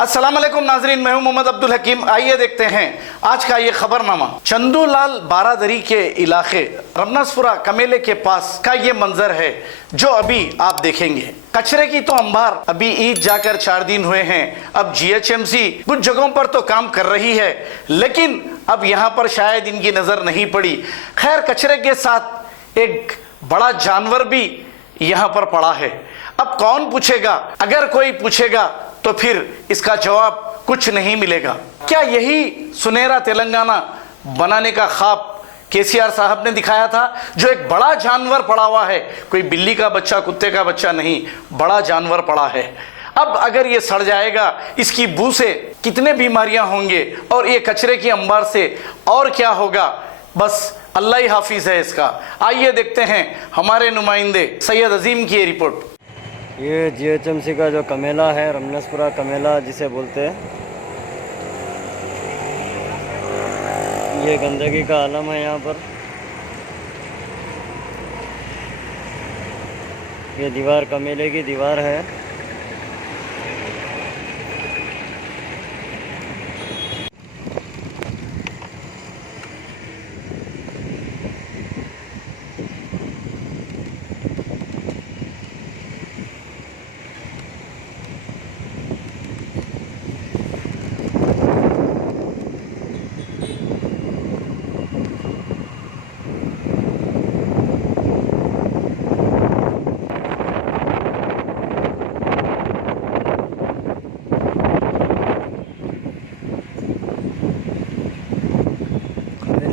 अस्सलाम वालेकुम नाजरीन, मैं हूं मोहम्मद अब्दुल हकीम। आइए देखते हैं आज का ये खबरनामा। चंदूलाल बारादरी के इलाके रमनासपुरा कमेले के पास का ये मंजर है जो अभी आप देखेंगे। कचरे की तो अंबार अभी ईद जाकर 4 दिन हुए हैं। अब जीएचएमसी कुछ जगहों पर तो काम कर रही है, लेकिन अब यहाँ पर शायद इनकी नजर नहीं पड़ी। खैर, कचरे के साथ एक बड़ा जानवर भी यहाँ पर पड़ा है। अब कौन पूछेगा? अगर कोई पूछेगा तो फिर इसका जवाब कुछ नहीं मिलेगा। क्या यही सुनहरा तेलंगाना बनाने का ख्वाब केसीआर साहब ने दिखाया था, जो एक बड़ा जानवर पड़ा हुआ है? कोई बिल्ली का बच्चा, कुत्ते का बच्चा नहीं, बड़ा जानवर पड़ा है। अब अगर ये सड़ जाएगा, इसकी बू से कितने बीमारियां होंगे और ये कचरे की अंबार से और क्या होगा, बस अल्लाह ही हाफिज है इसका। आइए देखते हैं हमारे नुमाइंदे सैयद अजीम की ये रिपोर्ट। ये जीएचएमसी का जो कमेला है, रमनासपुरा कमेला जिसे बोलते हैं, ये गंदगी का आलम है। यहाँ पर ये दीवार कमेले की दीवार है।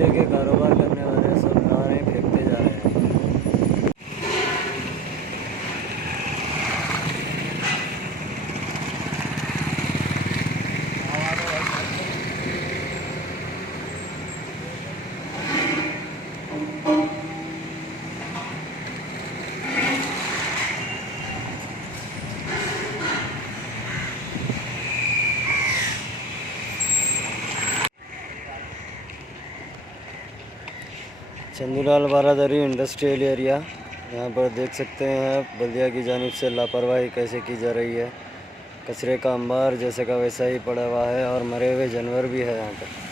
के कारोबार करने वाले सब नारे फेंकते जा रहे हैं। चंदूलाल बारादरी इंडस्ट्रियल एरिया, यहाँ पर देख सकते हैं आप बल्दिया की जानिब से लापरवाही कैसे की जा रही है। कचरे का अंबार जैसे का वैसा ही पड़ा हुआ है और मरे हुए जानवर भी है यहाँ पर।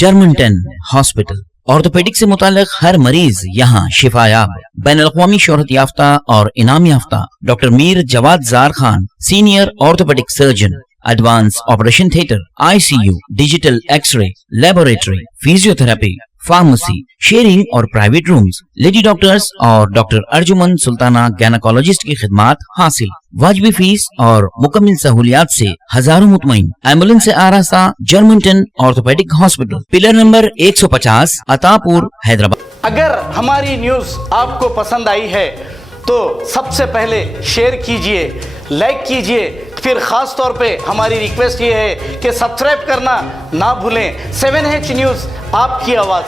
जर्मनटन हॉस्पिटल ऑर्थोपेडिक से मुताल्लिक हर मरीज यहाँ शिफायाब। बैनुल-अक़वामी शोहरत याफ्ता और इनाम याफ्ता doctor Mir Jawad Jar Khan, senior orthopaedic surgeon, advance operation theatre, ICU, digital x-ray, laboratory, physiotherapy, pharmacy, sharing और प्राइवेट रूम्स, लेडी डॉक्टर्स और डॉक्टर अर्जुमन सुल्ताना गायनेकोलॉजिस्ट की खिदमात हासिल। वाजबी फीस और मुकम्मल सहूलियात से हजारों मुतमईन। एम्बुलेंस से आरास्ता Germanton orthopaedic hospital, pillar number 150, Attapur, Hyderabad. अगर हमारी न्यूज आपको पसंद आई है तो सबसे पहले शेयर कीजिए, लाइक कीजिए, फिर खास तौर पे हमारी रिक्वेस्ट ये है कि सब्सक्राइब करना ना भूलें। 7H न्यूज़, आपकी आवाज़।